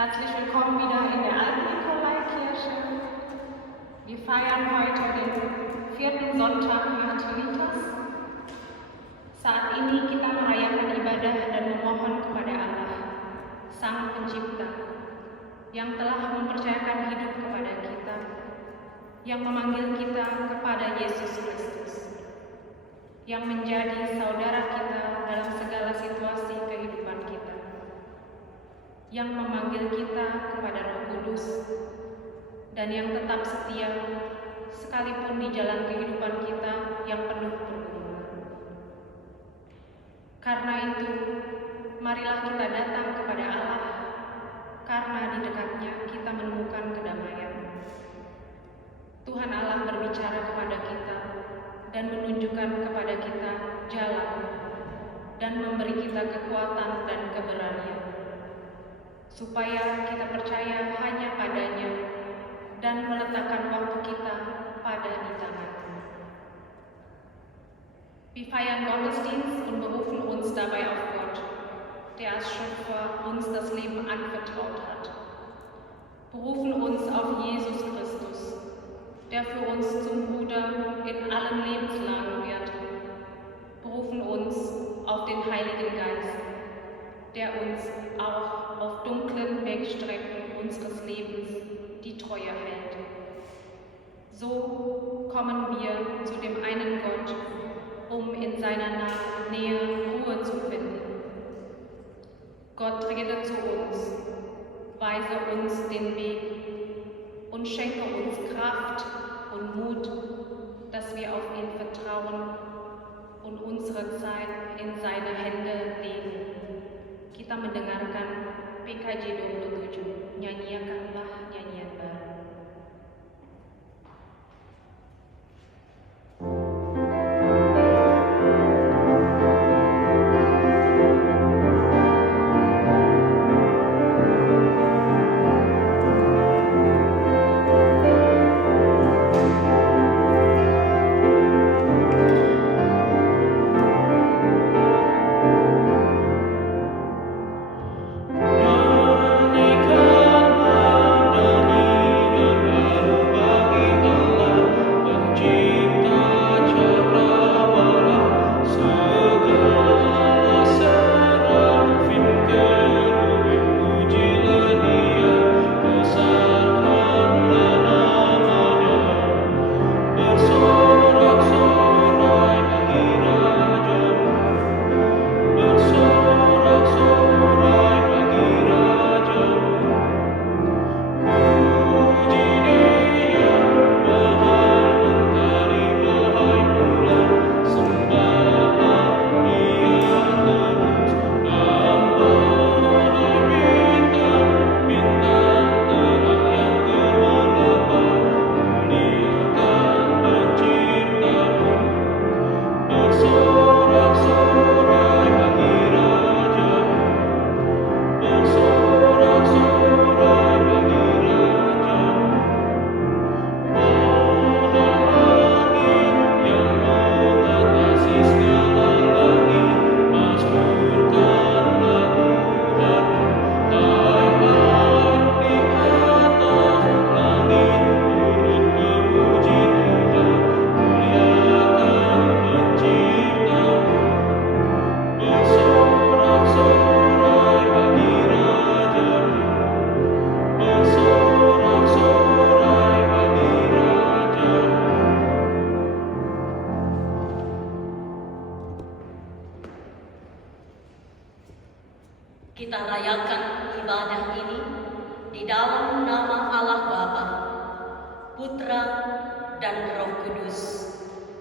Herzlich willkommen wieder in der alten Nikolaikirche. Wir feiern heute den 4. Sonntag nach Trinitas. Saat ini kita merayakan ibadah dan memohon kepada Allah, Sang Pencipta, yang telah mempercayakan hidup kepada kita, yang memanggil kita kepada Yesus Kristus, yang menjadi saudara kita dalam segala situasi kehidupan kita, yang memanggil kita kepada Roh Kudus, dan yang tetap setia sekalipun di jalan kehidupan kita yang penuh pergumulan. Karena itu, marilah kita datang kepada Allah, karena di dekatnya kita menemukan kedamaian. Tuhan Allah berbicara kepada kita dan menunjukkan kepada kita jalan dan memberi kita kekuatan dan keberanian, supaya kita percaya hanya padanya dan meletakkan waktu kita pada di tangan-Nya. Wir feiern Gottesdienst und berufen uns dabei auf Gott, der als Schöpfer uns das Leben anvertraut hat. Berufen uns auf Jesus Christus, der für uns zum Bruder in allen Lebenslagen wird. Berufen uns auf den Heiligen Geist, der uns auch auf dunklen Wegstrecken unseres Lebens die Treue hält. So kommen wir zu dem einen Gott, um in seiner Nähe Ruhe zu finden. Gott rede zu uns, weise uns den Weg und schenke uns Kraft und Mut, dass wir auf ihn vertrauen und unsere Zeit in seine Hände legen. Kita mendengarkan PKJ 27, nyanyikanlah nyanyian baru. Kita rayakan ibadah ini di dalam nama Allah Bapa, Putra, dan Roh Kudus.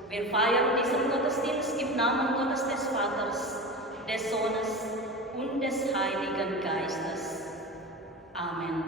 Wir feiern diesen Gottesdienst im Namen Gottes des Vaters, des Sohnes und des Heiligen Geistes. Amen.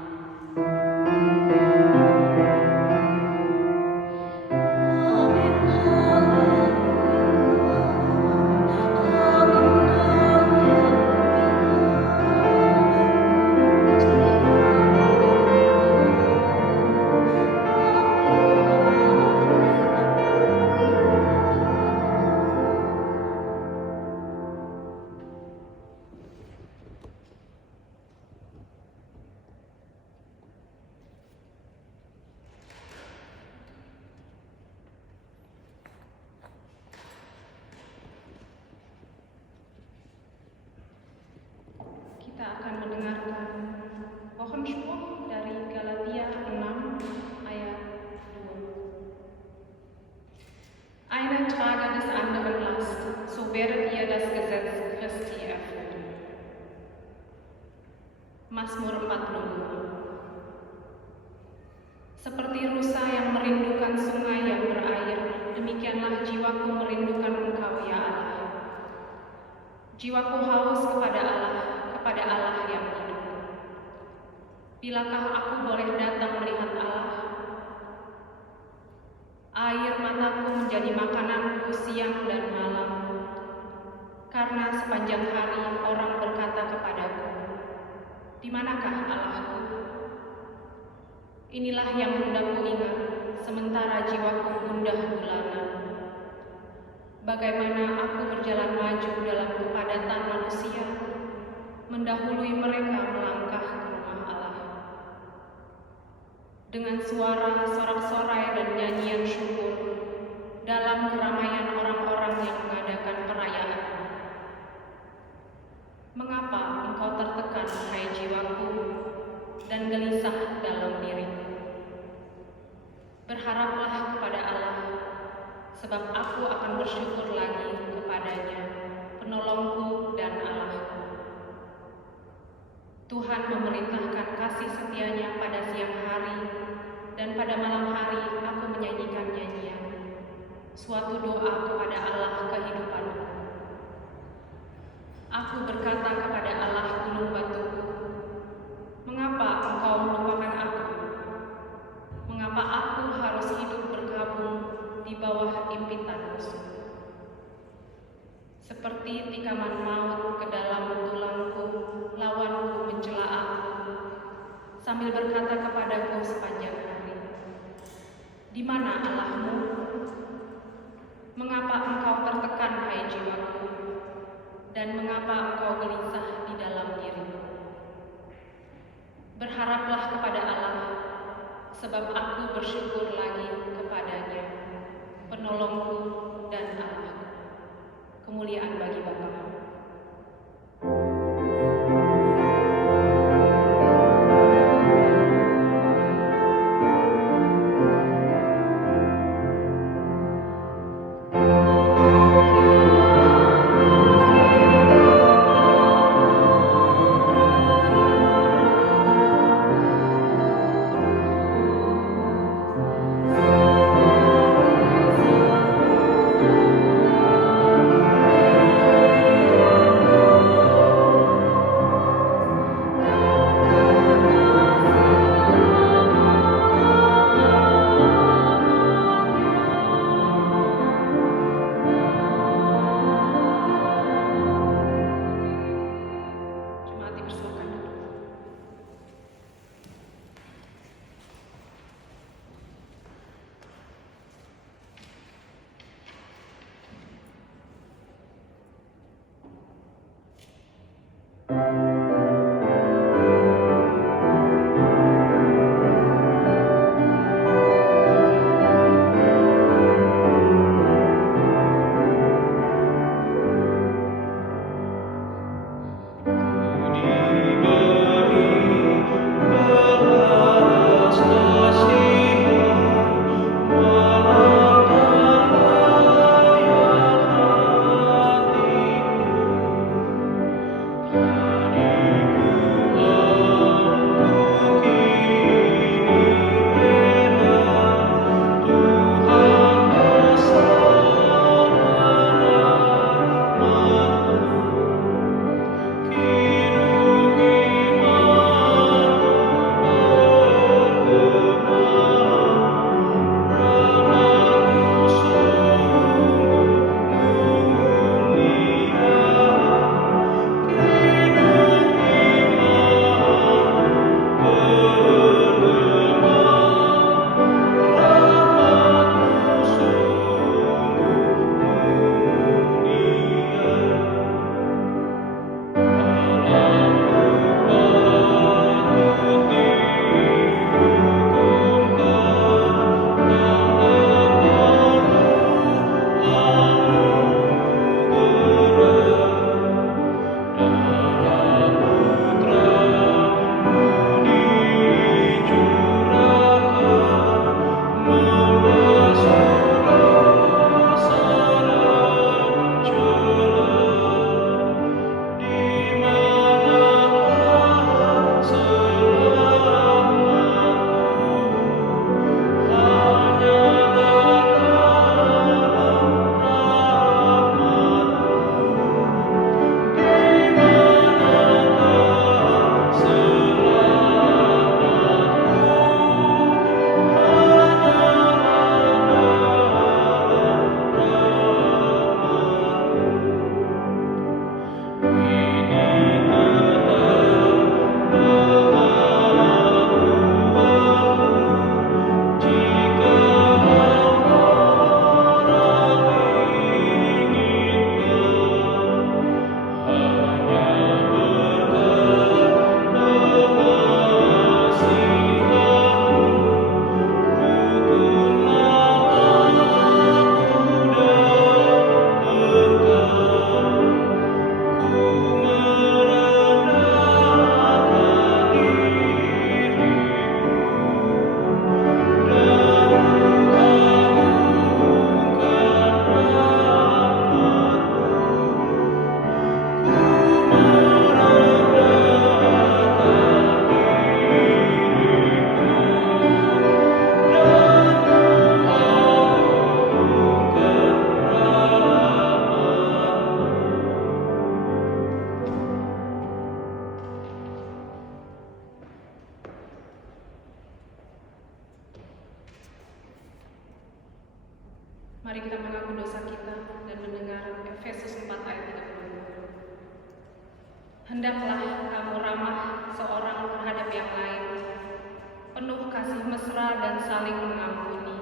membacakan pohon spuk dari Galatia 6 ayat 2. Einer trage des anderen Last, so werdet ihr das Gesetz Christi erfüllen. Mazmur 42. Seperti rusa yang merindukan sungai yang berair, demikianlah jiwaku merindukan Engkau, ya Allah. Jiwaku haus kepada Allah yang hidup. Bilakah aku boleh datang melihat Allah? Air mataku menjadi makananku siang dan malam, karena sepanjang hari orang berkata kepadaku, "Di manakah Allahku?" Inilah yang hendak kuingat, sementara jiwaku gundah gulana. Bagaimana aku berjalan maju dalam kepadatan manusia, mendahului mereka melangkah ke rumah Allah. Dengan suara sorak-sorai dan nyanyian syukur, dalam keramaian orang-orang yang mengadakan perayaan. Mengapa engkau tertekan, hai jiwaku, dan gelisah dalam diriku? Berharaplah kepada Allah, sebab aku akan bersyukur lagi kepadanya, penolongku dan Allahku. Tuhan memerintahkan kasih setianya pada siang hari, dan pada malam hari aku menyanyikan nyanyian, suatu doa kepada Allah kehidupanku. Aku berkata kepada Allah gunung batuku, "Mengapa engkau melupakan aku? Mengapa aku harus hidup berkabung di bawah impitan musuh? Seperti tikaman maut ke dalam tulangku, lawanku mencela aku, sambil berkata kepadaku sepanjang hari, 'Di mana Allahmu?' Mengapa engkau tertekan, hai jiwaku, dan mengapa engkau gelisah di dalam dirimu? Berharaplah kepada Allah, sebab aku bersyukur lagi kepadanya, penolongku dan Allahku." Kemuliaan bagi Bapa. Efesus 4 ayat 30. Hendaklah kamu ramah seorang terhadap yang lain, penuh kasih mesra dan saling mengampuni,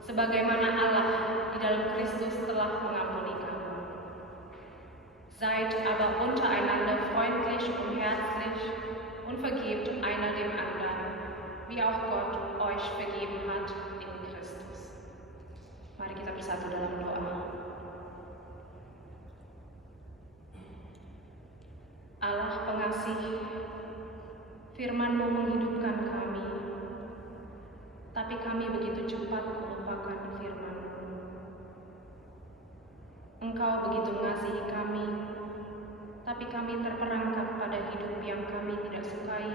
sebagaimana Allah di dalam Kristus telah mengampuni kamu. Seid aber untereinander freundlich und herzlich und vergebt einer dem anderen, wie auch Gott euch vergeben hat in Christus. Mari kita bersatu dalam doa. Allah pengasih, firman-Mu menghidupkan kami, tapi kami begitu cepat melupakan firman-Mu. Engkau begitu mengasihi kami, tapi kami terperangkap pada hidup yang kami tidak sukai,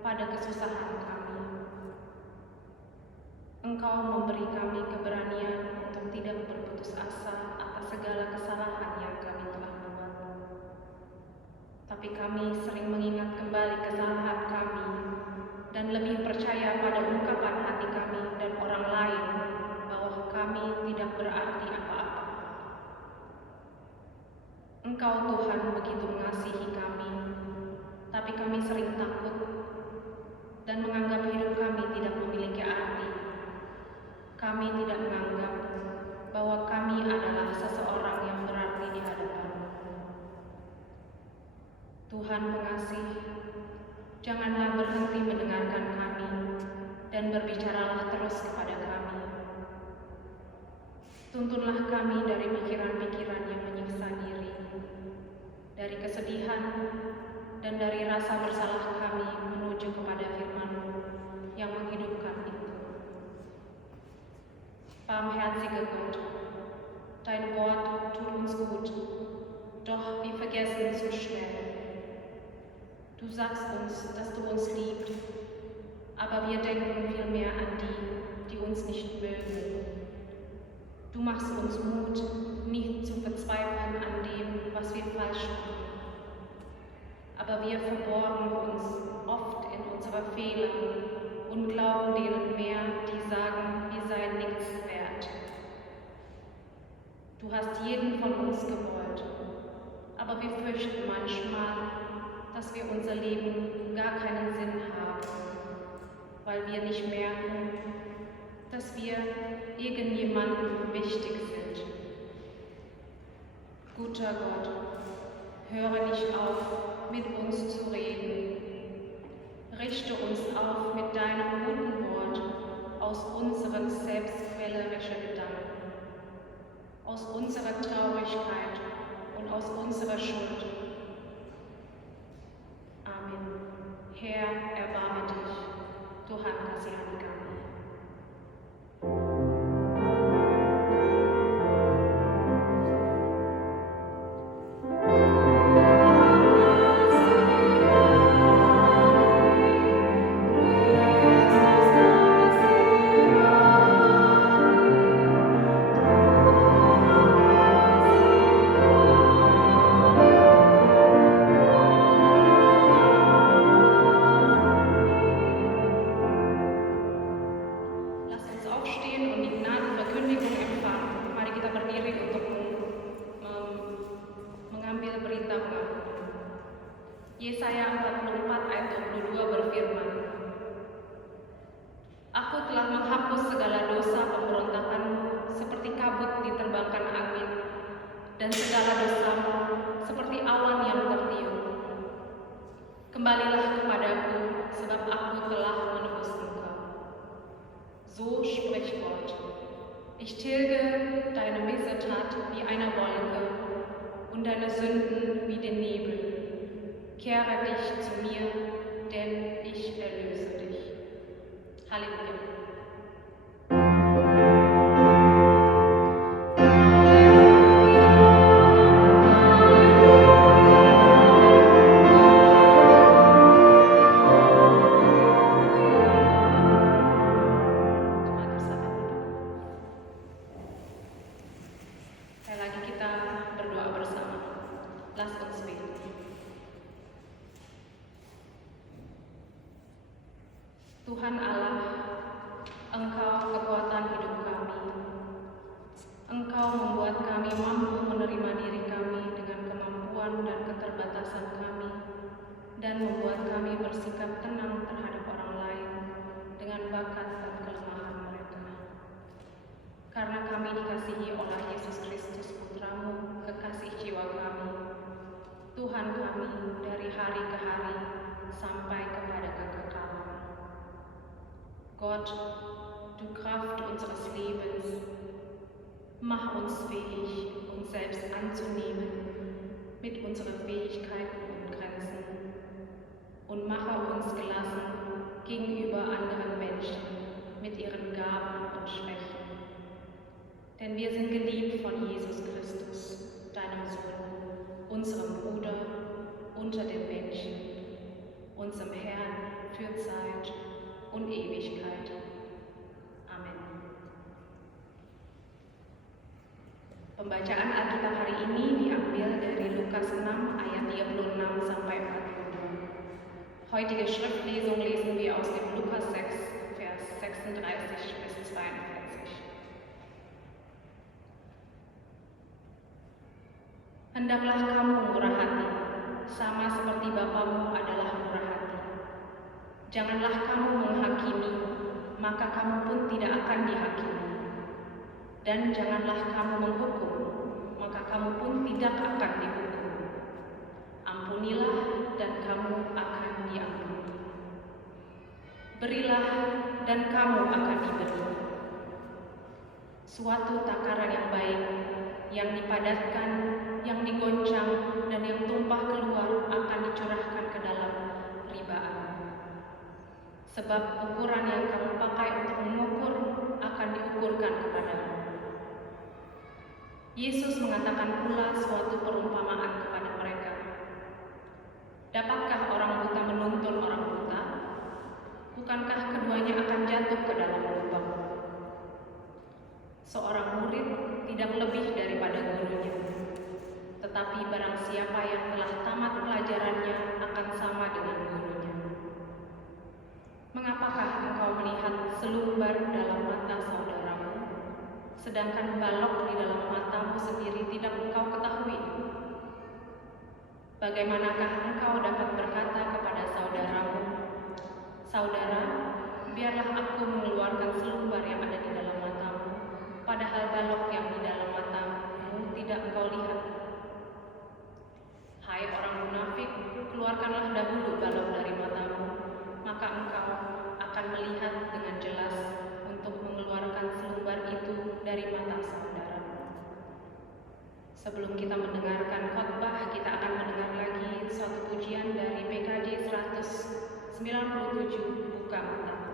pada kesusahan kami. Engkau memberi kami keberanian untuk tidak berputus asa atas segala kesalahan yang kami telah buat. Tapi kami sering mengingat kembali kesalahan kami dan lebih percaya pada ungkapan hati kami dan orang lain bahwa kami tidak berarti apa-apa. Engkau Tuhan begitu mengasihi kami, tapi kami sering takut dan menganggap hidup kami tidak memiliki arti. Kami tidak menganggap bahwa kami adalah seseorang yang berarti di hadapan-Mu. Tuhan pengasih, janganlah berhenti mendengarkan kami dan berbicaralah terus kepada kami. Tuntunlah kami dari pikiran-pikiran yang menyiksa diri, dari kesedihan dan dari rasa bersalah kami menuju kepada firman-Mu yang menghidupkan itu. Barmherziger Gott, dein Wort tut uns gut, doch wir vergessen so schnell. Du sagst uns, dass du uns liebst, aber wir denken vielmehr an die, die uns nicht mögen. Du machst uns Mut, nicht zu verzweifeln an dem, was wir falsch machen. Aber wir verborgen uns oft in unsere Fehler und glauben denen mehr, die sagen, wir seien nichts wert. Du hast jeden von uns gewollt, aber wir fürchten manchmal, dass wir unser Leben gar keinen Sinn haben, weil wir nicht merken, dass wir irgendjemandem wichtig sind. Guter Gott, höre nicht auf, mit uns zu reden. Richte uns auf mit deinem guten Wort aus unseren selbstquälerischen Gedanken, aus unserer Traurigkeit und aus unserer Schuld. Amen. Herr, erbarme dich. Tuhan kasihani kami. Yesaya 44 ayat 22 berfirman, Aku telah menghapus segala dosa pemberontakanmu seperti kabut diterbangkan angin, dan segala dosamu seperti awan yang tertiup. Kembalilah kepadaku, sebab aku telah menebus engkau. So spricht Gott. Ich tilge deine Missetat wie eine Wolke und deine Sünden wie den Nebel. Kehre dich zu mir, denn ich erlöse dich. Halleluja. Sekali lagi kita berdoa bersama. Lasst uns beten. Tuhan Allah, Engkau kekuatan hidup kami. Engkau membuat membuat kami mampu menerima diri kami dengan kemampuan dan keterbatasan kami, dan membuat kami bersikap tenang terhadap orang lain dengan bakat dan kelemahan mereka. Karena kami dikasihi oleh Yesus Kristus Putramu, kekasih jiwa kami, Tuhan kami dari hari ke hari sampai kepada kekekalan. Gott, du Kraft unseres Lebens, mach uns fähig, uns selbst anzunehmen, mit unseren Fähigkeiten und Grenzen, und mache uns gelassen gegenüber anderen Menschen mit ihren Gaben und Schwächen. Denn wir sind geliebt von Jesus Christus, deinem Sohn, unserem Bruder unter den Menschen, unserem Herrn für Zeit und Ewigkeit. Amen. Pembacaan Alkitab hari ini diambil dari Lukas 6 ayat 36 sampai 42. Heutige Schriftlesung lesen wir aus dem Lukas 6, Vers 36 bis 42. Hendaklah kamu murah hati, sama seperti Bapamu adalah murah hati. Janganlah kamu menghakimi, maka kamu pun tidak akan dihakimi. Dan janganlah kamu menghukum, maka kamu pun tidak akan dihukum. Ampunilah dan kamu akan diampuni. Berilah dan kamu akan diberi. Suatu takaran yang baik, yang dipadatkan, yang digoncang, dan yang tumpah keluar akan dicurahkan ke dalam ribaan. Sebab ukuran yang kamu pakai untuk mengukur akan diukurkan kepadamu. Yesus mengatakan pula suatu perumpamaan kepada mereka. Dapatkah orang buta menuntun orang buta? Bukankah keduanya akan jatuh ke dalam lubang? Seorang murid tidak lebih daripada gurunya. Tetapi barang siapa yang telah tamat pelajarannya akan sama dengan gurunya. Mengapakah engkau melihat selumbar dalam mata saudaramu, sedangkan balok di dalam matamu sendiri tidak engkau ketahui? Bagaimanakah engkau dapat berkata kepada saudaramu, "Saudara, biarlah aku mengeluarkan selumbar yang ada di dalam matamu," padahal balok yang di dalam matamu tidak engkau lihat? Hai orang munafik, keluarkanlah dahulu balok dari matamu, maka engkau akan melihat dengan jelas untuk mengeluarkan selumbar itu dari mata saudara. Sebelum kita mendengarkan khotbah, kita akan mendengar lagi suatu pujian dari PKJ 197 buka 4.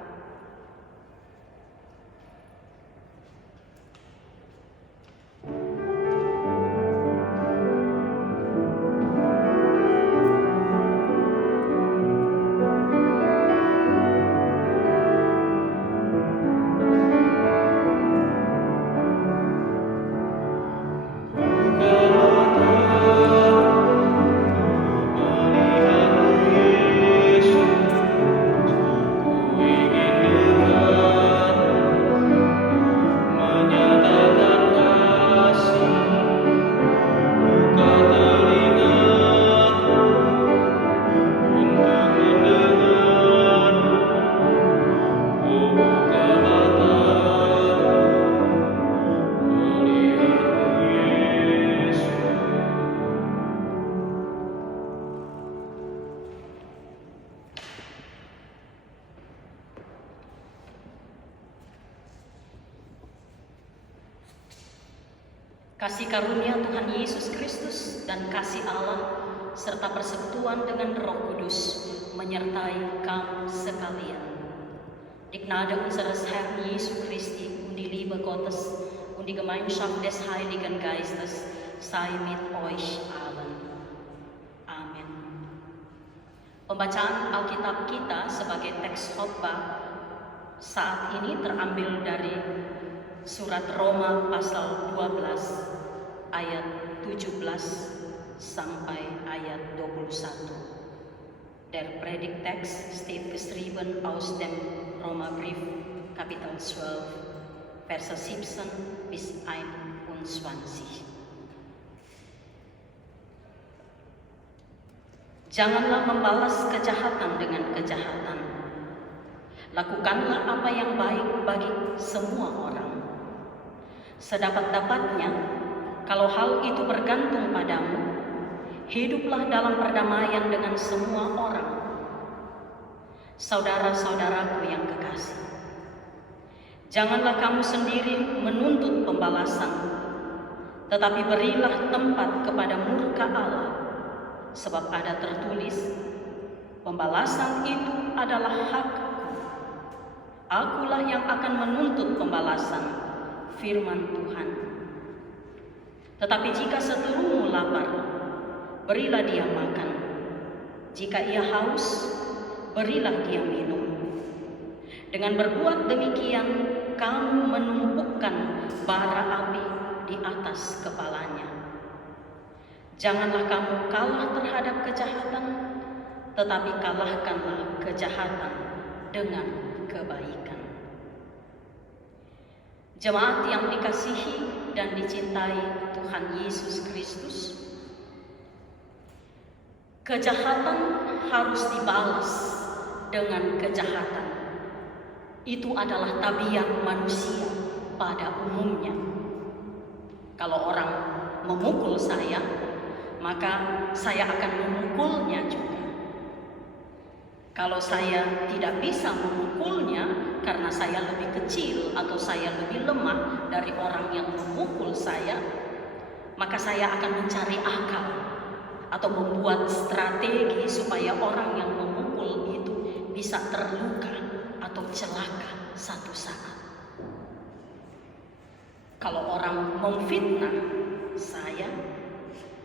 Kasih karunia Tuhan Yesus Kristus dan kasih Allah serta persekutuan dengan Roh Kudus menyertai kamu sekalian. Die Gnade unseres Herrn Jesu Christi und die Liebe Gottes und die Gemeinschaft des Heiligen Geistes sei mit euch allen. Amin. Pembacaan Alkitab kita sebagai teks khotbah saat ini terambil dari Surat Roma pasal 12 ayat 17 sampai ayat 21. Der Predigtext steht geschrieben aus dem Römerbrief Kapitel 12 Verse 17 bis 21. Swansea. Janganlah membalas kejahatan dengan kejahatan. Lakukanlah apa yang baik bagi semua orang. Sedapat-dapatnya, kalau hal itu bergantung padamu, hiduplah dalam perdamaian dengan semua orang. Saudara-saudaraku yang kekasih, janganlah kamu sendiri menuntut pembalasan, tetapi berilah tempat kepada murka Allah, sebab ada tertulis, pembalasan itu adalah hakku. Akulah yang akan menuntut pembalasan, firman Tuhan. Tetapi jika seterumu lapar, berilah dia makan. Jika ia haus, berilah dia minum. Dengan berbuat demikian, kamu menumpukan bara api di atas kepalanya. Janganlah kamu kalah terhadap kejahatan, tetapi kalahkanlah kejahatan dengan kebaikan. Jemaat yang dikasihi dan dicintai Tuhan Yesus Kristus, kejahatan harus dibalas dengan kejahatan. Itu adalah tabiat manusia pada umumnya. Kalau orang memukul saya, maka saya akan memukulnya juga. Kalau saya tidak bisa memukulnya karena saya lebih kecil atau saya lebih lemah dari orang yang memukul saya, maka saya akan mencari akal atau membuat strategi supaya orang yang memukul itu bisa terluka atau celaka satu saat. Kalau orang memfitnah saya,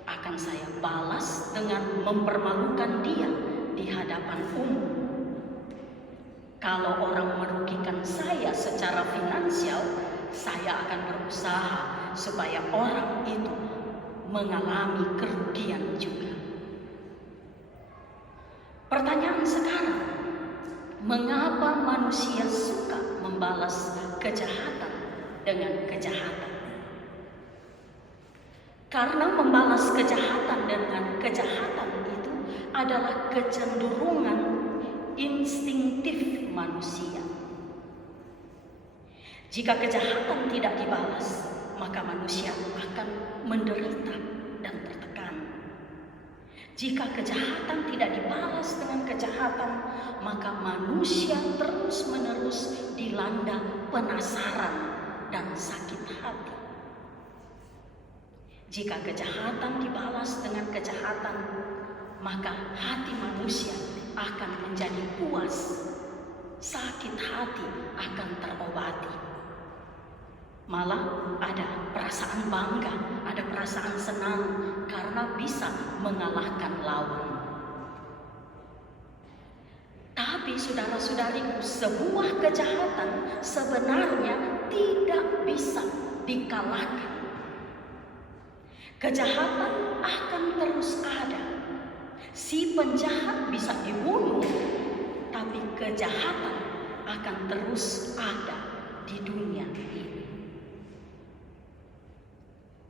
akan saya balas dengan mempermalukan dia di hadapan umum. Kalau orang merugikan saya secara finansial, saya akan berusaha supaya orang itu mengalami kerugian juga. Pertanyaan sekarang, mengapa manusia suka membalas kejahatan dengan kejahatan? Karena membalas kejahatan dengan kejahatan itu adalah kecenderungan instinktif manusia. Jika kejahatan tidak dibalas, maka manusia akan menderita dan tertekan. Jika kejahatan tidak dibalas dengan kejahatan, maka manusia terus-menerus dilanda penasaran dan sakit hati. Jika kejahatan dibalas dengan kejahatan, maka hati manusia akan menjadi puas, sakit hati akan terobati. Malah ada perasaan bangga, ada perasaan senang karena bisa mengalahkan lawan. Tapi saudara-saudariku, sebuah kejahatan sebenarnya tidak bisa dikalahkan. Kejahatan akan terus ada. Si penjahat bisa dibunuh, tapi kejahatan akan terus ada di dunia ini.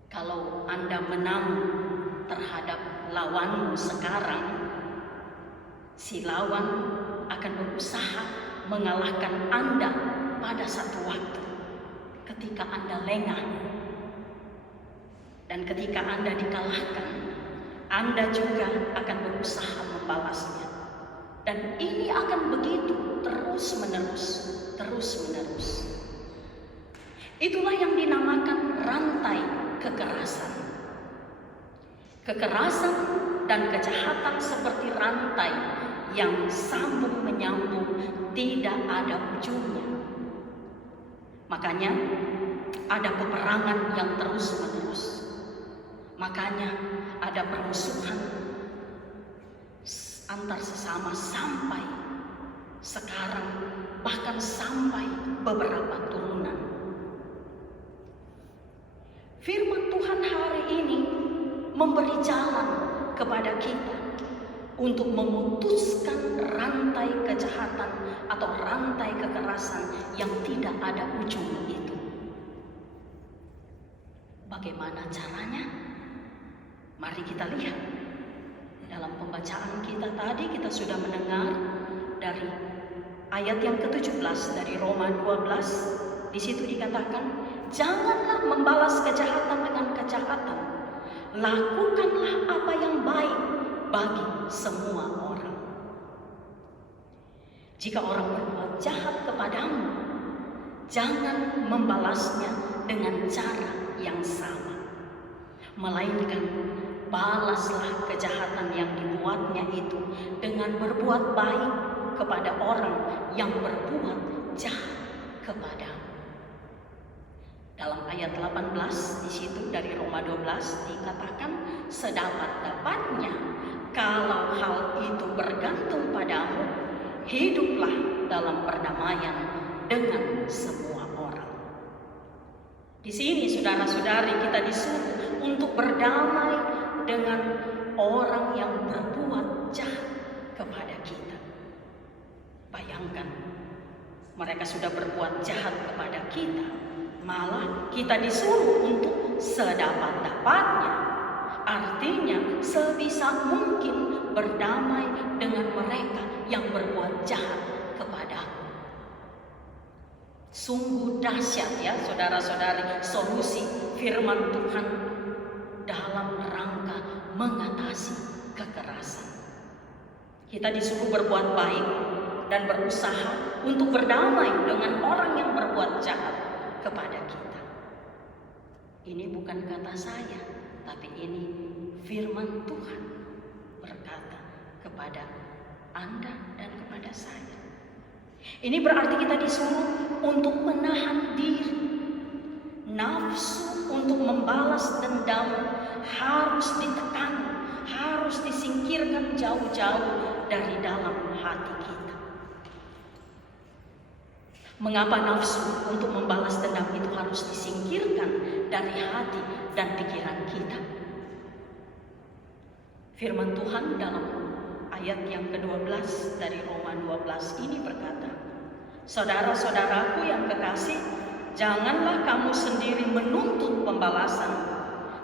Kalau Anda menang terhadap lawanmu sekarang, si lawan akan berusaha mengalahkan Anda pada satu waktu ketika Anda lengah. Dan ketika Anda dikalahkan, Anda juga akan berusaha membalasnya. Dan ini akan begitu terus-menerus, terus-menerus. Itulah yang dinamakan rantai kekerasan. Kekerasan dan kejahatan seperti rantai yang sambung menyambung, tidak ada ujungnya. Makanya ada peperangan yang terus-menerus. Makanya ada permusuhan antar sesama sampai sekarang, bahkan sampai beberapa turunan. Firman Tuhan hari ini memberi jalan kepada kita untuk memutuskan rantai kejahatan atau rantai kekerasan yang tidak ada ujung itu. Bagaimana caranya? Mari kita lihat. Dalam pembacaan kita tadi kita sudah mendengar dari ayat yang ke-17 dari Roma 12. Di situ dikatakan, janganlah membalas kejahatan dengan kejahatan. Lakukanlah apa yang baik bagi semua orang. Jika orang berbuat jahat kepadamu, jangan membalasnya dengan cara yang sama, melainkan balaslah kejahatan yang dibuatnya itu dengan berbuat baik kepada orang yang berbuat jahat kepadamu. Dalam ayat 18 di situ dari Roma 12 dikatakan, sedapat-dapatnya kalau hal itu bergantung padamu, hiduplah dalam perdamaian dengan semua orang. Di sini saudara-saudari kita disuruh untuk berdamai dengan orang yang berbuat jahat kepada kita. Bayangkan, mereka sudah berbuat jahat kepada kita, malah kita disuruh untuk sedapat-dapatnya. Artinya sebisa mungkin berdamai dengan mereka yang berbuat jahat kepadaku. Sungguh dahsyat ya saudara-saudari solusi firman Tuhan dalam rangka mengatasi kekerasan. Kita disuruh berbuat baik dan berusaha untuk berdamai dengan orang yang berbuat jahat kepada kita. Ini bukan kata saya, tapi ini firman Tuhan berkata kepada Anda dan kepada saya. Ini berarti kita disuruh untuk menahan diri. Nafsu untuk membalas dendam harus ditekan, harus disingkirkan jauh-jauh dari dalam hati kita. Mengapa nafsu untuk membalas dendam itu harus disingkirkan dari hati dan pikiran kita? Firman Tuhan dalam ayat yang ke-12 dari Roma 12 ini berkata, saudara-saudaraku yang kekasih, janganlah kamu sendiri menuntut pembalasan,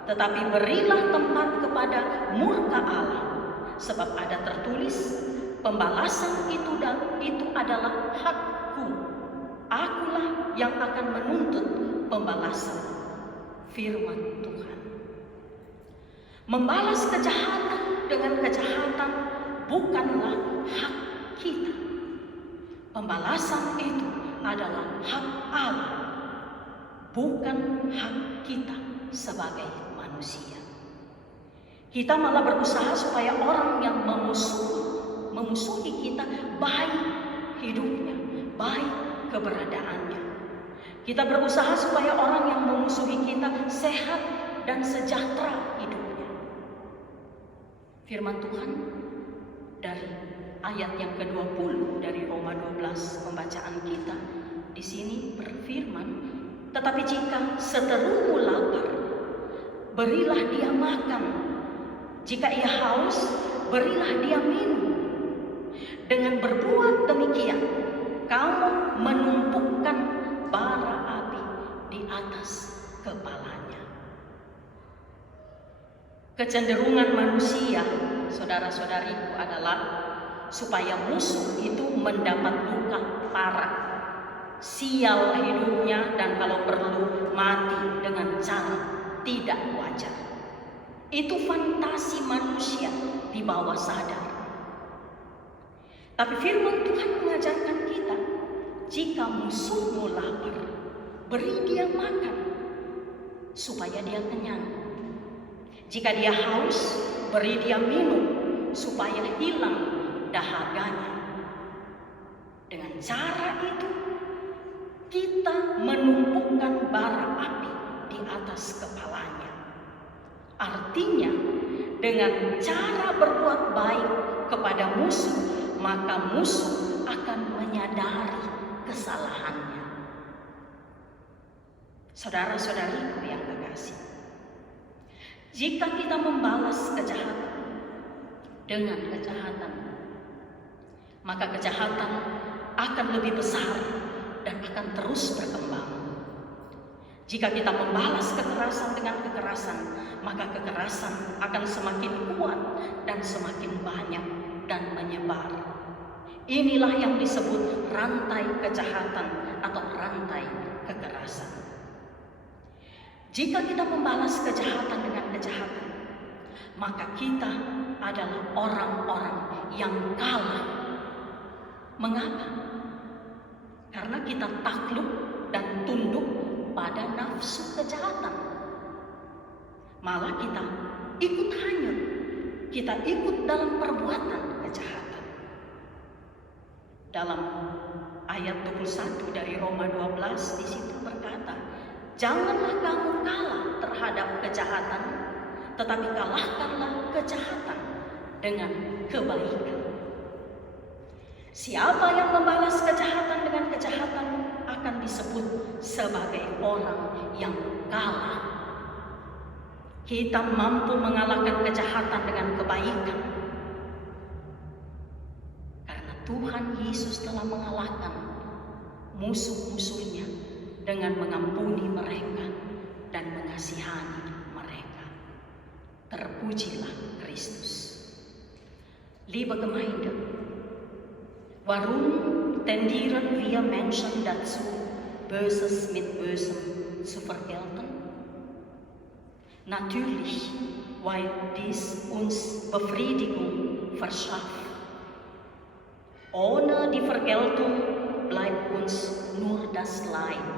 tetapi berilah tempat kepada murka Allah. Sebab ada tertulis, pembalasan itu adalah hakku. Akulah yang akan menuntut pembalasan. Firman Tuhan. Membalas kejahatan dengan kejahatan bukanlah hak kita. Pembalasan itu adalah hak Allah, bukan hak kita sebagai manusia. Kita malah berusaha supaya orang yang memusuhi kita baik hidupnya, baik keberadaannya. Kita berusaha supaya orang yang memusuhi kita sehat dan sejahtera hidupnya. Firman Tuhan dari ayat yang ke-20 dari Roma 12 pembacaan kita di sini berfirman, tetapi jika seterumu lapar, berilah dia makan. Jika ia haus, berilah dia minum. Dengan berbuat demikian, kamu menumpukkan bara api di atas kepalanya. Kecenderungan manusia, saudara-saudariku, adalah supaya musuh itu mendapat luka parah, sial hidupnya, dan kalau perlu mati dengan cara tidak wajar. Itu fantasi manusia di bawah sadar. Tapi firman Tuhan mengajarkan kita, jika musuhmu lapar, beri dia makan supaya dia kenyang. Jika dia haus, beri dia minum supaya hilang dahaganya. Dengan cara itu, kita menumpukkan bara api di atas kepalanya. Artinya, dengan cara berbuat baik kepada musuh, maka musuh akan menyadari kesalahannya. Saudara-saudariku yang kekasih, jika kita membalas kejahatan dengan kejahatan, maka kejahatan akan lebih besar dan akan terus berkembang. Jika kita membalas kekerasan dengan kekerasan, maka kekerasan akan semakin kuat dan semakin banyak dan menyebar. Inilah yang disebut rantai kejahatan atau rantai kekerasan. Jika kita membalas kejahatan dengan kejahatan, maka kita adalah orang-orang yang kalah. Mengapa? Karena kita takluk dan tunduk pada nafsu kejahatan. Malah kita ikut hanyut, kita ikut dalam perbuatan kejahatan. Dalam ayat 21 dari Roma 12 di situ berkata, janganlah kamu kalah terhadap kejahatan, tetapi kalahkanlah kejahatan dengan kebaikan. Siapa yang membalas kejahatan dengan kejahatan akan disebut sebagai orang yang kalah. Kita mampu mengalahkan kejahatan dengan kebaikan. Karena Tuhan Yesus telah mengalahkan musuh-musuhnya dengan mengampuni mereka dan mengasihani mereka. Terpujilah Kristus. Liebe Gemeinde, warum tendieren wir Menschen dazu, Böses mit Bösem zu vergelten? Natürlich, weil dies uns Befriedigung verschafft. Ohne die Vergeltung bleibt uns nur das Leid.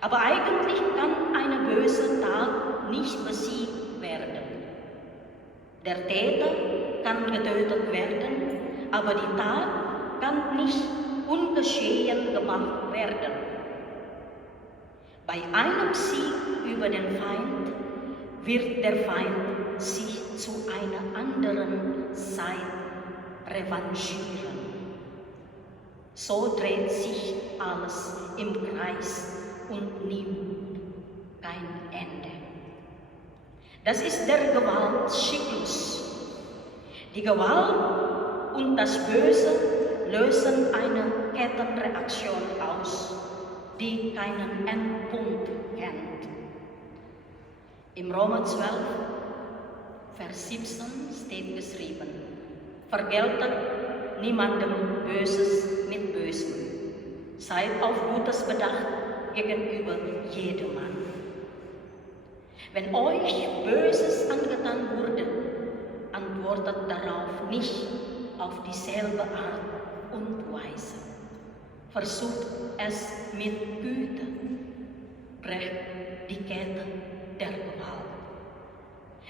Aber eigentlich kann eine böse Tat nicht besiegt werden. Der Täter kann getötet werden, aber die Tat kann nicht ungeschehen gemacht werden. Bei einem Sieg über den Feind wird der Feind sich zu einer anderen Zeit revanchieren. So dreht sich alles im Kreis und nimmt kein Ende. Das ist der Gewaltzyklus. Die Gewalt und das Böse lösen eine Kettenreaktion aus, die keinen Endpunkt kennt. Im Römer 12, Vers 17 steht geschrieben, vergeltet niemandem Böses mit Bösem. Seid auf Gutes bedacht gegenüber jedermann. Wenn euch Böses angetan wurde, antwortet darauf nicht auf dieselbe Art und Weise. Versucht es mit Güte. Brecht die Kette der Gewalt.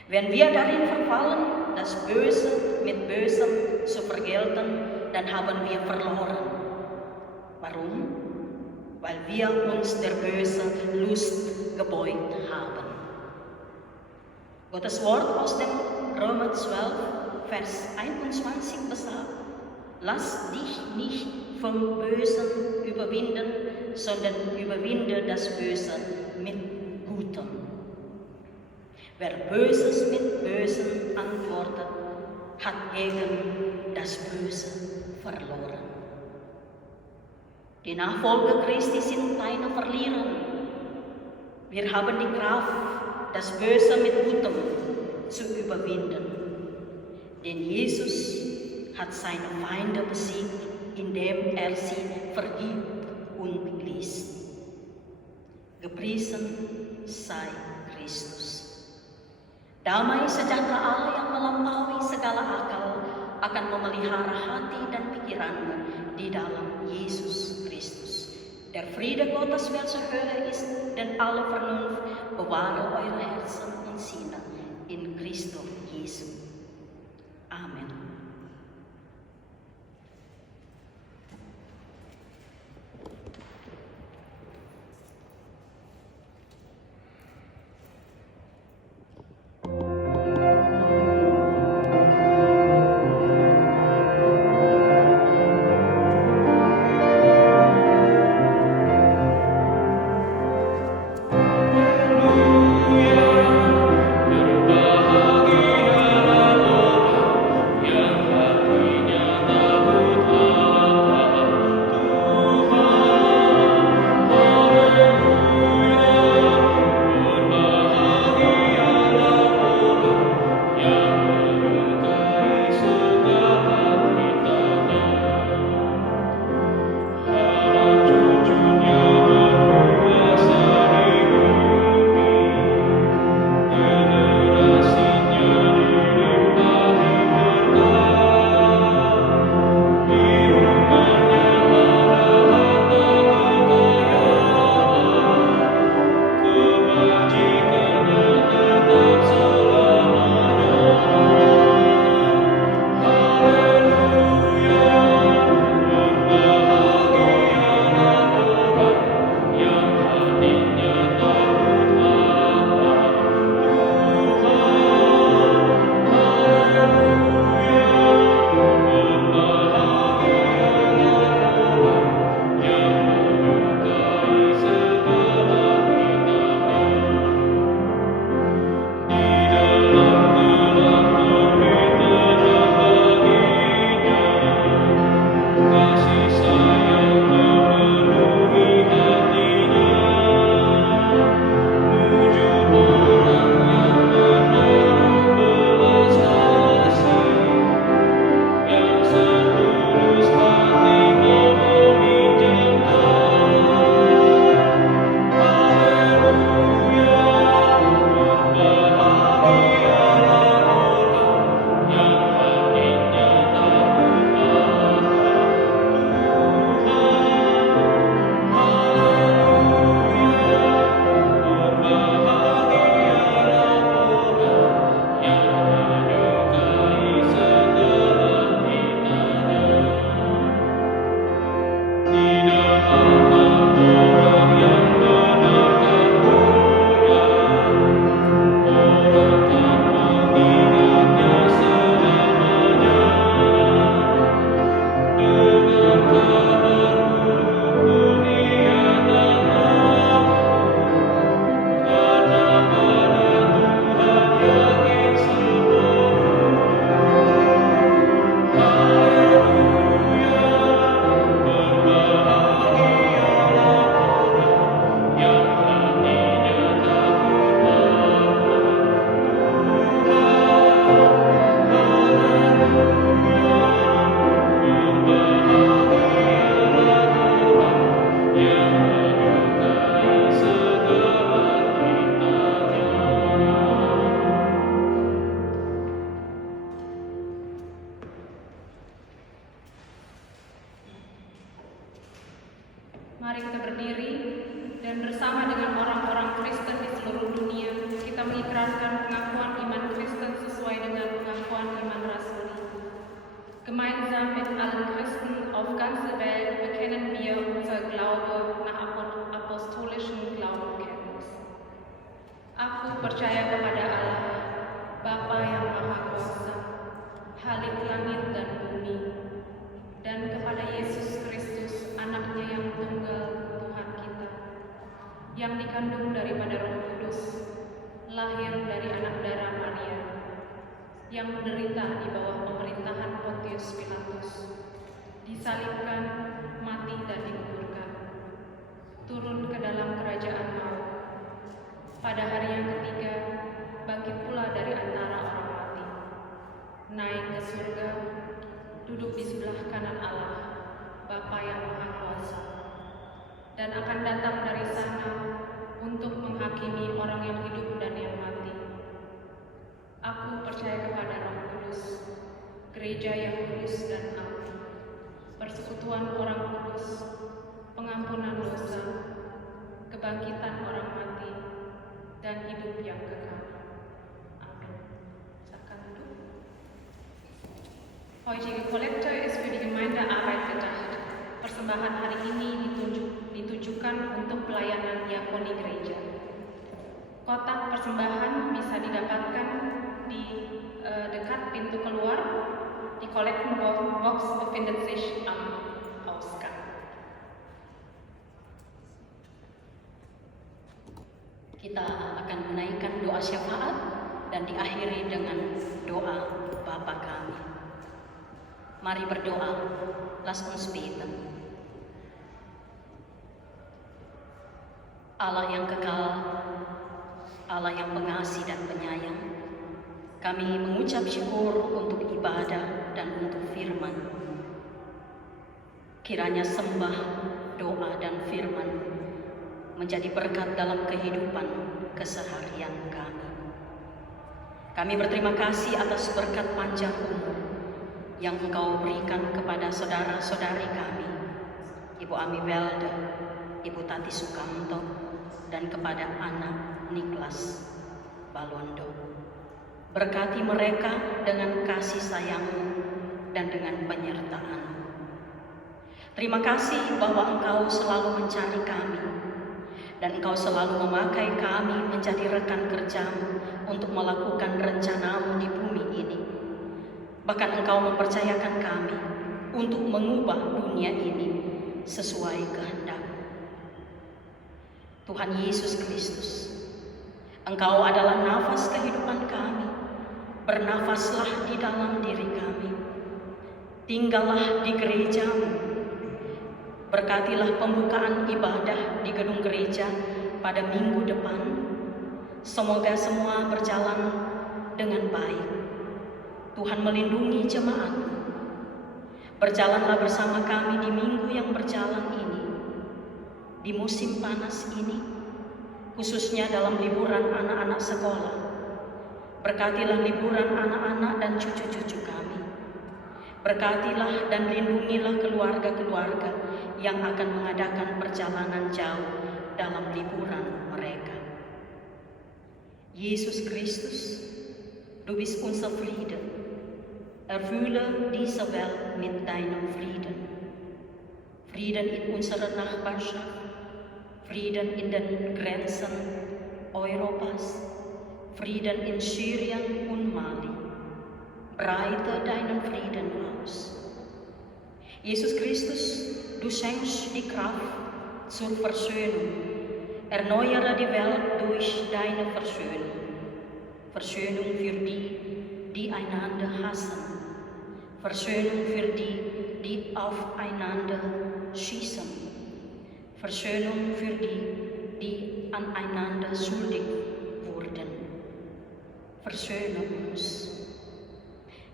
Wenn wir darin verfallen, das Böse mit Bösem zu vergelten, dann haben wir verloren. Warum? Weil wir uns der bösen Lust gebeugt haben. Gottes Wort aus dem Römer 12, Vers 21 besagt, lass dich nicht vom Bösen überwinden, sondern überwinde das Böse mit Gutem. Wer Böses mit Bösem antwortet, hat gegen das Böse verloren. Die Nachfolger Christi sind keine Verlierer. Wir haben die Kraft, das Böse mit Gutem zu überwinden. Denn Jesus hat seine Feinde besiegt, indem er sie vergibt und ließ. Gepriesen sei Kristus. Damai sejahtera Allah yang melampaui segala akal akan memelihara hati dan pikiranmu di dalam Yesus Kristus. Der Friede Gottes, welcher höher ist denn alle Vernunft, bewahre eure Herzen und Sinne in Christus Jesus. Amen. Hallelujah. mengikrarkan pengakuan iman Kristen sesuai dengan pengakuan iman Rasuli. Gemeinsam mit allen Christen auf ganzer Welt bekennen wir unser Glaube nach apostolischen Glaubensbekenntnis. Aku percaya kepada Allah, Bapa yang Maha Kuasa, Khalik langit dan bumi, dan kepada Yesus Kristus, Anaknya yang tunggal, Tuhan kita, yang dikandung daripada Roh Kudus, lahir dari anak darah Maria, yang menderita di bawah pemerintahan Pontius Pilatus, disalibkan, mati dan dikuburkan, turun ke dalam kerajaan maut. Pada hari yang ketiga, bangkit pula dari antara orang mati, naik ke surga, duduk di sebelah kanan Allah, Bapa yang Maha Kuasa, dan akan datang dari sana untuk menghakimi orang yang hidup dan yang mati. Aku percaya kepada Roh Kudus, gereja yang kudus dan am, persekutuan orang kudus, pengampunan dosa, kebangkitan orang mati, dan hidup yang kekal. Amin. Silakan duduk. Heutige Kollekte ist für die Gemeindearbeit gedacht. Persembahan hari ini ditujukan untuk pelayanan diakoni gereja. Kotak persembahan bisa didapatkan di dekat pintu keluar. Die Kollektenbox befindet sich am Ausgang. Kita akan menaikkan doa syafaat dan diakhiri dengan doa Bapa kami. Mari berdoa. Lass uns beten. Allah yang kekal, Allah yang pengasih dan penyayang, kami mengucap syukur untuk ibadah dan untuk firman. Kiranya sembah, doa dan firman menjadi berkat dalam kehidupan keseharian kami. Kami berterima kasih atas berkat panjang umur yang Engkau berikan kepada saudara-saudari kami, Ibu Ami Welde, Ibu Tati Sukamto, dan kepada anak Niklas Balondo. Berkati mereka dengan kasih sayang-Mu dan dengan penyertaan. Terima kasih bahwa Engkau selalu mencari kami, dan Engkau selalu memakai kami menjadi rekan kerja-Mu untuk melakukan rencana-Mu di bumi ini. Bahkan Engkau mempercayakan kami untuk mengubah dunia ini sesuai kehendak. Tuhan Yesus Kristus, Engkau adalah nafas kehidupan kami. Bernafaslah di dalam diri kami. Tinggallah di gereja-Mu. Berkatilah pembukaan ibadah di gedung gereja pada minggu depan. Semoga semua berjalan dengan baik. Tuhan melindungi jemaat. Berjalanlah bersama kami di minggu yang berjalan ini, di musim panas ini, khususnya dalam liburan anak-anak sekolah. Berkatilah liburan anak-anak dan cucu-cucu kami. Berkatilah dan lindungilah keluarga-keluarga yang akan mengadakan perjalanan jauh dalam liburan mereka. Yesus Kristus, du bist unser Frieden. Erfülle diese Welt mit deinem Frieden. Frieden in unserer Nachbarschaft, Frieden in den Grenzen Europas, Frieden in Syrien und Mali. Breite deinen Frieden aus. Jesus Christus, du schenkst die Kraft zur Versöhnung. Erneuere die Welt durch deine Versöhnung. Versöhnung für die einander hassen. Versöhnung für die aufeinander schießen. Versöhnung für die aneinander schuldig wurden. Versöhne uns.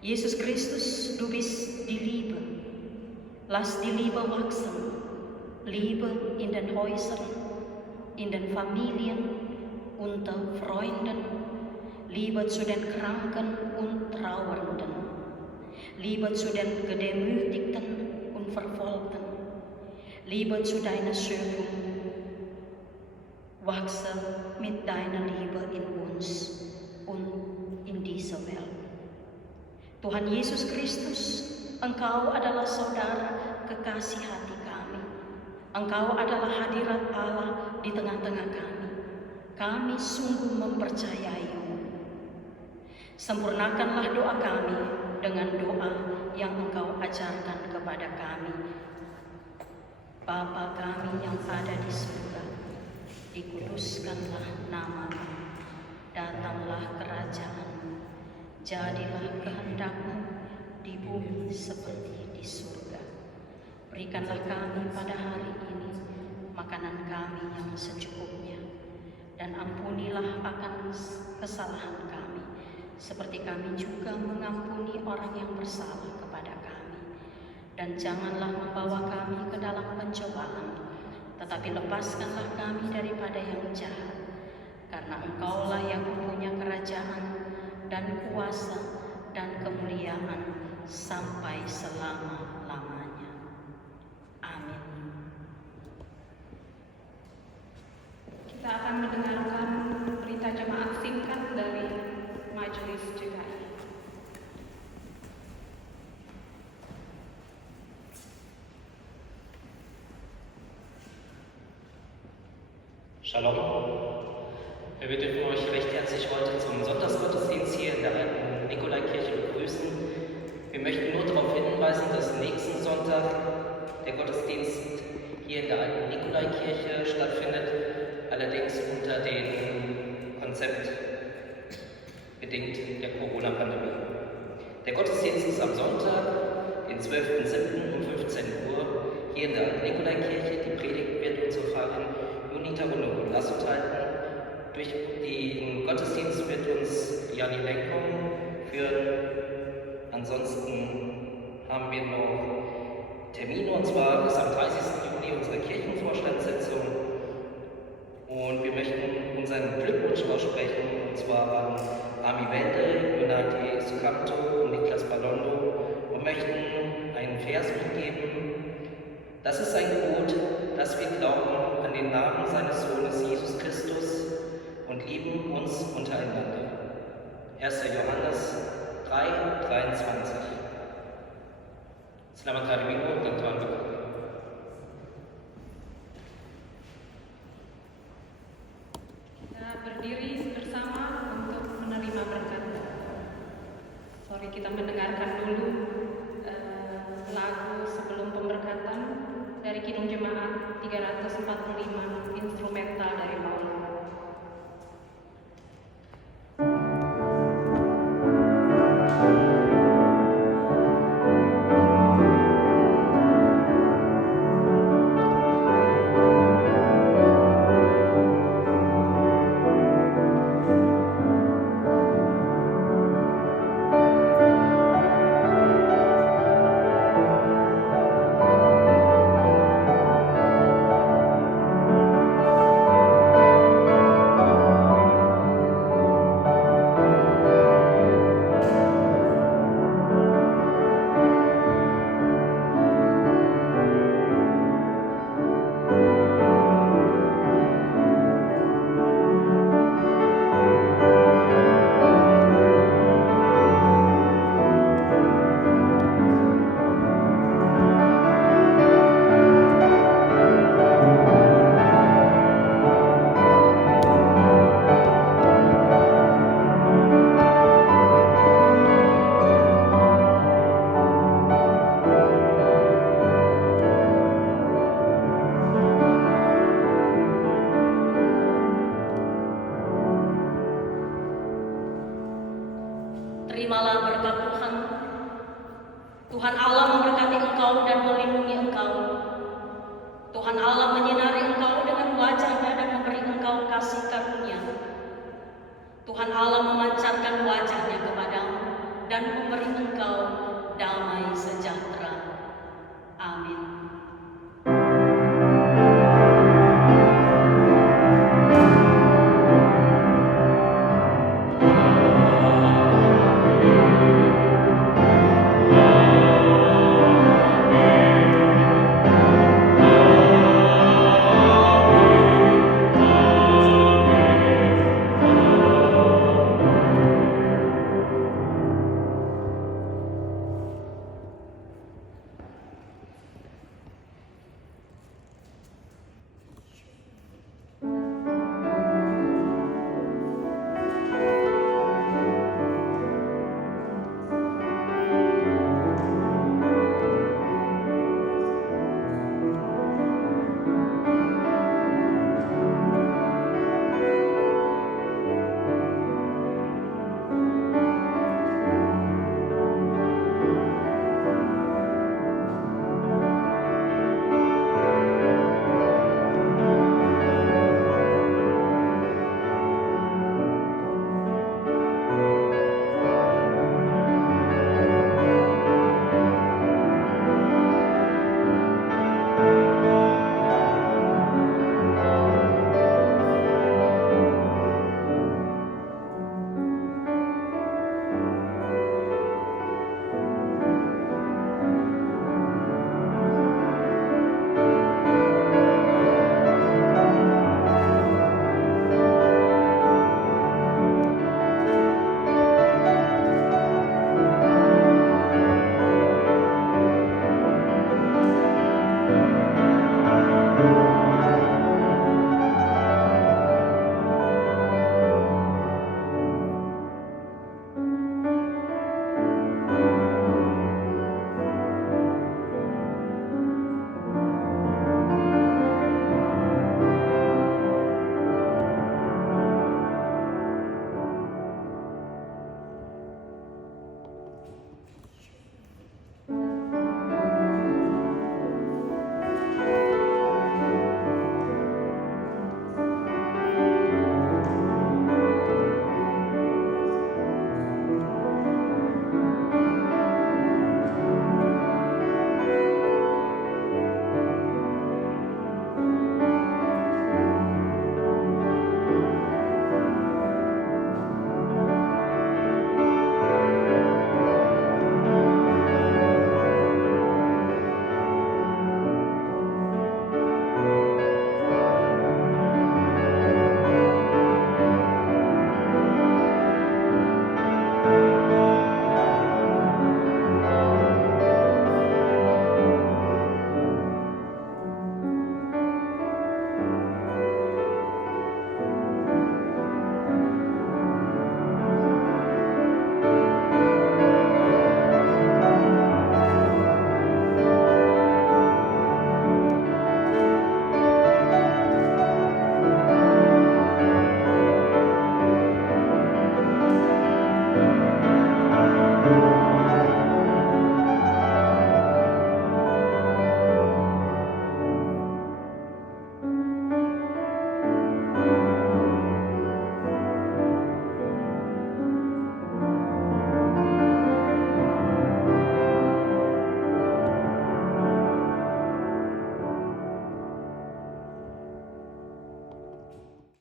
Jesus Christus, du bist die Liebe. Lass die Liebe wachsen. Liebe in den Häusern, in den Familien, unter Freunden. Liebe zu den Kranken und Trauernden. Liebe zu den Gedemütigten und Verfolgten. Liebe zu deiner Schöpfung. Wachse mit deiner Liebe in uns. Tuhan Yesus Kristus, Engkau adalah saudara kekasih hati kami. Engkau adalah hadirat Allah di tengah-tengah kami. Kami sungguh mempercayai-Mu. Sempurnakanlah doa kami dengan doa yang Engkau ajarkan kepada kami. Bapa kami yang ada di surga, dikuduskanlah nama-Mu, datanglah kerajaan-Mu, jadilah kehendak-Mu di bumi seperti di surga. Berikanlah kami pada hari ini makanan kami yang secukupnya, dan ampunilah akan kesalahan kami, seperti kami juga mengampuni orang yang bersalah kepada kami. Dan janganlah membawa kami ke dalam pencobaan, tetapi lepaskanlah kami daripada yang jahat. Karena Engkaulah yang mempunyai kerajaan dan kuasa dan kemuliaan sampai selama-lamanya. Amin. Kita akan mendengarkan berita jemaat singkat dari Majelis GKI. Shalom. Wir dürfen euch recht herzlich heute zum Sonntagsgottesdienst hier in der alten Nikolaikirche begrüßen. Wir möchten nur darauf hinweisen, dass nächsten Sonntag der Gottesdienst hier in der alten Nikolaikirche stattfindet, allerdings unter dem Konzept bedingt der Corona-Pandemie. Der Gottesdienst ist am Sonntag, den 12.07. um 15 Uhr hier in der alten Nikolaikirche. Die Predigt wird unsere Pfarrerin Junita Lasut halten. Durch den Gottesdienst wird uns Jani Lenkom führen. Ansonsten haben wir noch Termine, und zwar ist am 30. Juli unsere Kirchenvorstandssitzung. Und wir möchten unseren Glückwunsch aussprechen, und zwar an Ami Wende, Jonati Sukamto und Niklas Balondo, und möchten einen Vers mitgeben. Das ist ein Gebot, dass wir glauben an den Namen seines Sohnes Jesus Christus und lieben uns untereinander. 1. Johannes 3,23. Selamat hari Minggu dan Tuhan berkati. Kita berdiri bersama untuk menerima berkat. Sorry, kita mendengarkan dulu lagu sebelum pemberkatan dari Kidung Jemaat 345 instrumental dari Paulus. Terimalah berkat Tuhan. Tuhan Allah memberkati engkau dan melindungi engkau. Tuhan Allah menyinari engkau dengan wajah-Nya dan memberi engkau kasih karunia. Tuhan Allah memancarkan wajah-Nya kepadamu dan memberi engkau damai sejahtera. Amin.